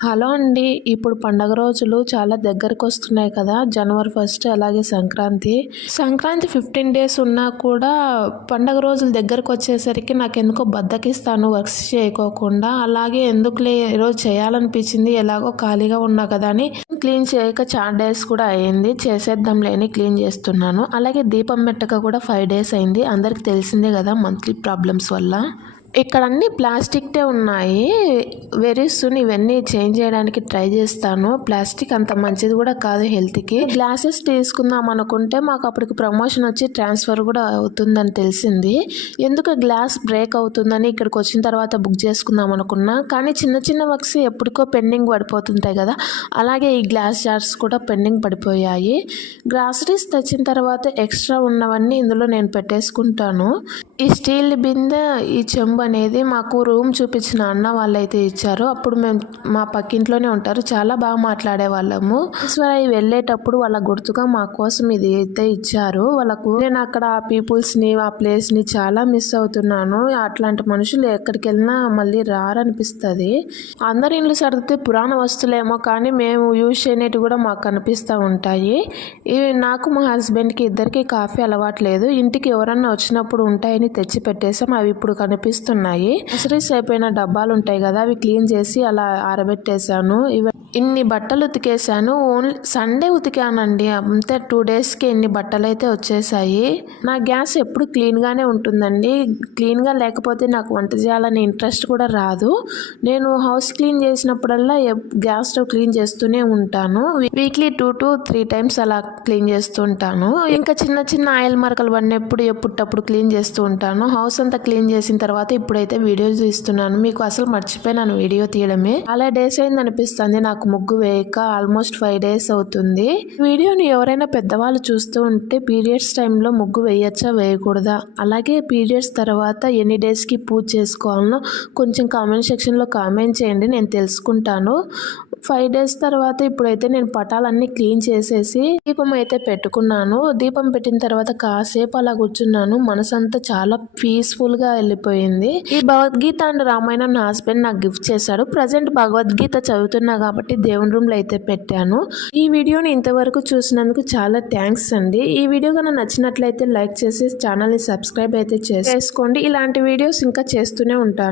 Hello అండి. ఇప్పుడు పండగ రోజులు చాలా దగ్గరకొస్తున్నాయి కదా! జనవరి 1 అలాగే సంక్రాంతి. సంక్రాంతి 15 డేస్ ఉన్నా కూడా పండగ రోజులు దగ్గరకొచ్చేసరికి నాకెందుకో బద్ధకిస్తాను వర్క్స్ చేయకోకుండా. అలాగే ఎందుకులే ఈరోజు చేయాలనిపించింది ఎలాగో ఖాళీగా ఉన్నా కదా అని క్లీన్ చేయక చాలా డేస్ కూడా అయింది. చేసేద్దాంలే అని క్లీన్ చేస్తున్నాను. అలాగే దీపం పెట్టక కూడా 5 డేస్ అయింది. అందరికి తెలిసిందే కదా మంత్లీ ప్రాబ్లమ్స్ వల్ల. ఇక్కడ అన్ని ప్లాస్టిక్టే ఉన్నాయి. వెరీ సూన్ ఇవన్నీ చేంజ్ చేయడానికి ట్రై చేస్తాను. ప్లాస్టిక్ అంత మంచిది కూడా కాదు హెల్త్కి. గ్లాసెస్ తీసుకుందాం అనుకుంటే మాకు అప్పటికి ప్రమోషన్ వచ్చి ట్రాన్స్ఫర్ కూడా అవుతుందని తెలిసింది. ఎందుకు గ్లాస్ బ్రేక్ అవుతుందని ఇక్కడికి వచ్చిన తర్వాత బుక్ చేసుకుందాం అనుకున్నా. కానీ చిన్న చిన్న వర్క్స్ ఎప్పటికో పెండింగ్ పడిపోతుంటాయి కదా, అలాగే ఈ గ్లాస్ జార్స్ కూడా పెండింగ్ పడిపోయాయి. గ్రాసరీస్ తెచ్చిన తర్వాత ఎక్స్ట్రా ఉన్నవన్నీ ఇందులో నేను పెట్టేసుకుంటాను. ఈ స్టీల్ బిందె, ఈ చెంబు అనేది మాకు రూమ్ చూపించిన అన్న వాళ్ళైతే ఇచ్చారు. అప్పుడు మేము మా పక్కింట్లోనే ఉంటారు, చాలా బాగా మాట్లాడే వాళ్ళము. వెళ్ళేటప్పుడు వాళ్ళ గుర్తుగా మా కోసం ఇది అయితే ఇచ్చారు వాళ్ళకు. నేను అక్కడ ఆ పీపుల్స్ని ఆ ప్లేస్ని చాలా మిస్ అవుతున్నాను. అట్లాంటి మనుషులు ఎక్కడికి వెళ్ళినా మళ్ళీ రారనిపిస్తుంది. అందరి ఇండ్లు సర్దితే పురాణ వస్తువులేమో కానీ మేము యూజ్ చేయనేటివి కూడా మాకు కనిపిస్తూ ఉంటాయి. ఇవి నాకు మా హస్బెండ్కి ఇద్దరికి కాఫీ అలవాటు లేదు. ఇంటికి ఎవరన్నా వచ్చినప్పుడు ఉంటాయని తెచ్చి పెట్టేసాం. అవి ఇప్పుడు కనిపిస్తున్నాయి. గ్రాసరీస్ అయిపోయిన డబ్బాలు ఉంటాయి కదా, అవి క్లీన్ చేసి అలా ఆరబెట్టేశాను. ఇన్ని బట్టలు ఉతికేసాను. ఓన్లీ సండే ఉతికానండి, అంతే. 2 డేస్కి ఇన్ని బట్టలు అయితే వచ్చేసాయి. నా గ్యాస్ ఎప్పుడు క్లీన్గానే ఉంటుందండి. క్లీన్గా లేకపోతే నాకు వంట చేయాలని ఇంట్రెస్ట్ కూడా రాదు. నేను హౌస్ క్లీన్ చేసినప్పుడల్లా గ్యాస్ స్టవ్ క్లీన్ చేస్తూనే ఉంటాను. వీక్లీ 2 to 3 టైమ్స్ అలా క్లీన్ చేస్తూ ఉంటాను. ఇంకా చిన్న చిన్న ఆయిల్ మరకలు పడినప్పుడు ఎప్పుడప్పుడు క్లీన్ చేస్తూ ఉంటాను. హౌస్ అంతా క్లీన్ చేసిన తర్వాత ఇప్పుడైతే వీడియో తీస్తున్నాను. మీకు అసలు మర్చిపోయినాను వీడియో తీయడమే. చాలా డేస్ అయింది అనిపిస్తుంది నాకు ముగ్గు వేయక. ఆల్మోస్ట్ 5 డేస్ అవుతుంది. వీడియోని ఎవరైనా పెద్దవాళ్ళు చూస్తూ ఉంటే పీరియడ్స్ టైంలో ముగ్గు వేయచ్చా వేయకూడదా, అలాగే పీరియడ్స్ తర్వాత ఎన్ని డేస్కి పూజ చేసుకోవాలనో కొంచెం కామెంట్ సెక్షన్లో కామెంట్ చేయండి, నేను తెలుసుకుంటాను. 5 డేస్ తర్వాత ఇప్పుడైతే నేను పటాలన్నీ క్లీన్ చేసేసి దీపం అయితే పెట్టుకున్నాను. దీపం పెట్టిన తర్వాత కాసేపు అలా కూర్చున్నాను. మనసంతా చాలా పీస్ఫుల్గా వెళ్ళిపోయింది. ఈ భగవద్గీత అండ్ రామాయణం నా హస్బెండ్ నాకు గిఫ్ట్ చేశాడు. ప్రజెంట్ భగవద్గీత చదువుతున్నా కాబట్టి దేవుని రూమ్లో అయితే పెట్టాను. ఈ వీడియోని ఇంతవరకు చూసినందుకు చాలా థ్యాంక్స్ అండి. ఈ వీడియో కన్నా నచ్చినట్లయితే లైక్ చేసి ఛానల్ని సబ్స్క్రైబ్ అయితే చేసుకోండి. ఇలాంటి వీడియోస్ ఇంకా చేస్తూనే ఉంటాను.